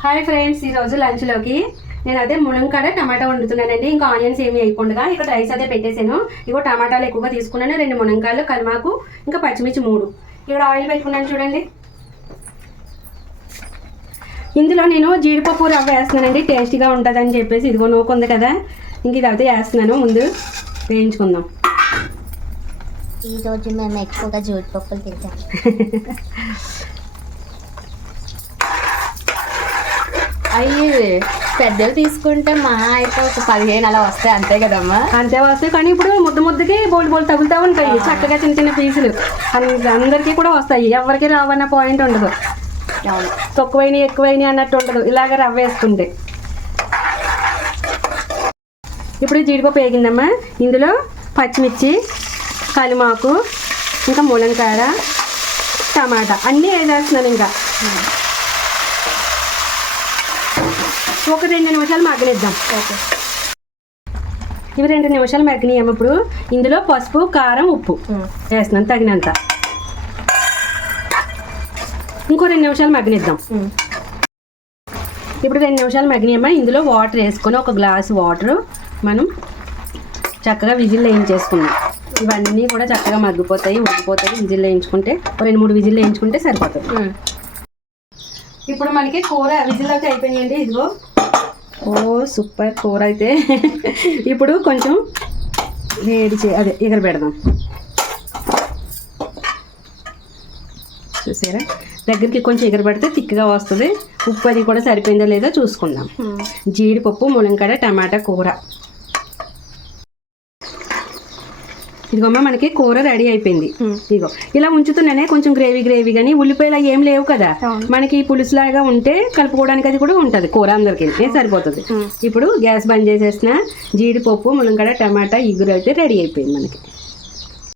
Hi friends, ఈరోజు లంచ్లోకి నేనైతే మునక్కాడ టమాటా వండుతున్నానండి. ఇంకా ఆనియన్స్ ఏమి వేయకుండా ఇక్కడ రైస్ అయితే పెట్టేశాను. ఇగో టమాటాలు ఎక్కువగా తీసుకున్నాను, 2 మునక్కాయలు, కలిమాకు, ఇంకా పచ్చిమిర్చి 3. ఇక్కడ ఆయిల్ పెట్టుకున్నాను చూడండి. ఇందులో నేను జీడిపప్పు రవ్వ వేస్తున్నానండి, టేస్టీగా ఉంటుందని చెప్పేసి. ఇదిగో నూకుంది కదా, ఇంక ఇది అయితే వేస్తున్నాను. ముందు వేయించుకుందాం. ఈరోజు మేము ఎక్కువగా జీడిపప్పులు తింటాం. అవి పెద్దలు తీసుకుంటే మా అయితే ఒక 15 అలా వస్తాయి, అంతే కదమ్మా? అంతే వస్తాయి, కానీ ఇప్పుడు ముద్దకి బోల్ తగులుతూ ఉంటాయి చక్కగా చిన్న చిన్న పీసులు. అందరికీ కూడా వస్తాయి, ఎవరికి రావన్న పాయింట్ ఉండదు. తక్కువైనా ఎక్కువైనా అన్నట్టు ఉండదు ఇలాగ రవ్వ వేసుకుంటే. ఇప్పుడు జీడిపప్పు వేగిందమ్మా. ఇందులో పచ్చిమిర్చి, కలిమాకు, ఇంకా ములంకాడ, టమాటా అన్నీ వేసేస్తున్నాను. ఇంకా ఒక 2 నిమిషాలు మగ్గనిద్దాం. ఓకే, ఇవి 2 నిమిషాలు మగ్గనియమ్మ. ఇప్పుడు ఇందులో పసుపు, కారం, ఉప్పు వేస్తున్నాను తగినంత. ఇంకో 2 నిమిషాలు మగ్గనిద్దాం. ఇప్పుడు 2 నిమిషాలు మగ్గనియమ్మ. ఇందులో వాటర్ వేసుకొని, ఒక గ్లాసు వాటర్ మనం చక్కగా విజిల్ వేయించేసుకున్నాం. ఇవన్నీ కూడా చక్కగా మగ్గిపోతాయి, ఉడికిపోతాయి. విజిల్ వేయించుకుంటే 2-3 విజిల్ వేయించుకుంటే సరిపోతుంది. ఇప్పుడు మనకి కూర విజిల్ అయితే అయిపోయినాయండి. ఇదిగో, ఓ సూపర్ కూర అయితే. ఇప్పుడు కొంచెం వేడి ఎగర పెడదాం. చూసారా, దగ్గరికి కొంచెం ఎగర పెడితే తిక్కగా వస్తుంది. ఉప్పు అది కూడా సరిపోయిందో లేదో చూసుకుందాం. జీడిపప్పు, ములంకాడ, టమాటా కూర. ఇదిగోమ్మ, మనకి కూర రెడీ అయిపోయింది. ఇదిగో ఇలా ఉంచుతున్నానే, కొంచెం గ్రేవీ కానీ ఉల్లిపాయలు ఏం లేవు కదా, మనకి పులుసులాగా ఉంటే కలుపుకోవడానికి అది కూడా ఉంటుంది. కూర అందరికి సరిపోతుంది. ఇప్పుడు గ్యాస్ బంద్ చేసేసిన జీడిపప్పు, ములంకాడ, టమాటా ఇగురు అయితే రెడీ అయిపోయింది మనకి.